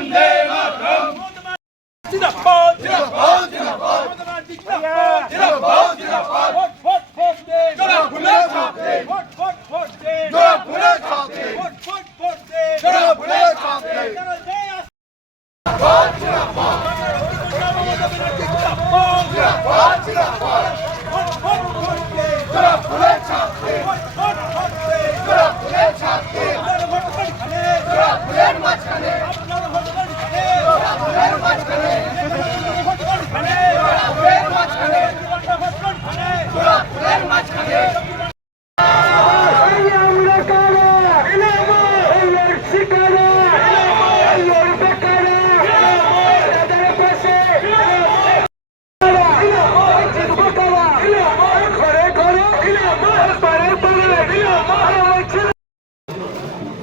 বন্দে মাতরম। জিন্দাবাদ জিন্দাবাদ জিন্দাবাদ। জিন্দাবাদ জিন্দাবাদ। জিন্দাবাদ ভোট ভোট ভোট দে। জোড়া ফুলে ছাপ ভোট ভোট ভোট দে। জোড়া ফুলে ছাপ ভোট ভোট ভোট দে। জোড়া ফুলে ছাপ জিন্দাবাদ জিন্দাবাদ। জিন্দাবাদ জিন্দাবাদ ভোট ভোট ভোট দে জোড়া ফুলে ছাপ দে ভোট ভোট ভোট দে জোড়া ফুলে ছাপ দে আপনার ভোট কোন খানে জোড়া ফুলের মাঝখানে আপনার ভোট কোন খানে জোড়া ফুলের মাঝখানে ভোট কোন খানে জোড়া ফুলের মাঝখানে ভোট কোন খানে জোড়া ফুলের মাঝখানে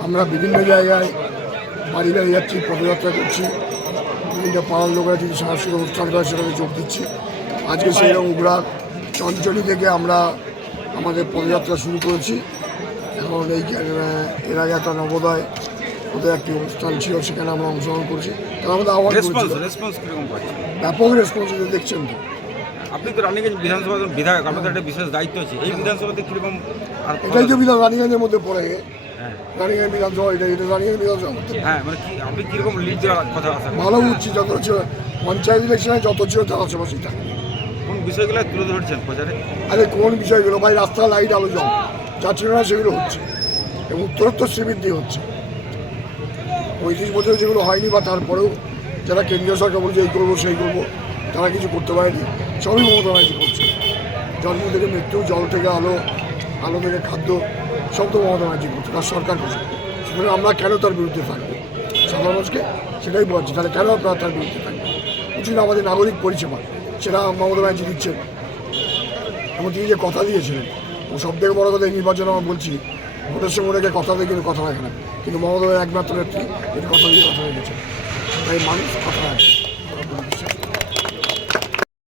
আমরা বিভিন্ন জায়গায় বাড়ি বাড়ি যাচ্ছি পদযাত্রা করছি বিভিন্ন পাড়ার লোকেরা যদি সাংস্কৃতিক অনুষ্ঠান করে সেখানে যোগ দিচ্ছি। আজকে সেই উগড়া চঞ্চলি থেকে আমরা আমাদের পদযাত্রা শুরু করেছি। এখন এই এর আগে একটা নবোদয় ওদের একটি অনুষ্ঠান ছিল সেখানে আমরা অংশগ্রহণ করছি। তারা আমাদের কীরকম ব্যাপক রেসপন্স দেখছেন তো। আপনি তো রানীগঞ্জ বিধানসভা বিধায়ক আপনাদের একটা বিশেষ দায়িত্ব আছে। এই বিধানসভাতে কীরকম আর এটাই তো বিধান রানীগঞ্জের মধ্যে পড়ে। রানীগঞ্জ বিধানসভা এটা এটা রানীগঞ্জ বিধানসভা হ্যাঁ মানে কি আপনি কীরকম লিড দেওয়ার কথা আশা ভালো বুঝছি যত ছিল পঞ্চায়েত ইলেকশনে যত ছিল তার আশেপাশেই থাকে কোন বিষয়গুলো তুলে ধরছেন প্রচারে? আরে কোন বিষয়গুলো? ভাই রাস্তা লাইট আলো জল। যা ছিল না সেগুলো হচ্ছে। এবং উত্তরোত্তর শ্রীবৃদ্ধি হচ্ছে। পঁয়ত্রিশ বছর যেগুলো হয়নি বা তারপরেও যারা কেন্দ্রীয় সরকার বলছে এই করব সেই করব তারা কিছু করতে পারেনি। সবই মমতা ব্যানার্জি করছে। জন্ম থেকে মৃত্যু জল থেকে আলো আলো থেকে খাদ্য সব তো মমতা ব্যানার্জি করছে, তার সরকার করছে। সুতরাং আমরা কেন তার বিরুদ্ধে থাকব? সাধারণ মানুষকে সেটাই বলছি তাহলে কেন আপনারা তার বিরুদ্ধে থাকবেন? উচিত আমাদের নাগরিক পরিষেবা, সেটা মমতা ব্যানার্জি দিচ্ছেন। এবং তিনি যে কথা দিয়েছিলেন, ও সব থেকে বড় কথা এই নির্বাচনে আমরা বলছি, ভোটের সময় ওনাকে কথা দিয়ে কিন্তু কথা রাখে না। কিন্তু মমতা একমাত্র নেত্রী এটি কথা দিয়ে কথা রেখেছেন তাই মানুষ কথা রাখে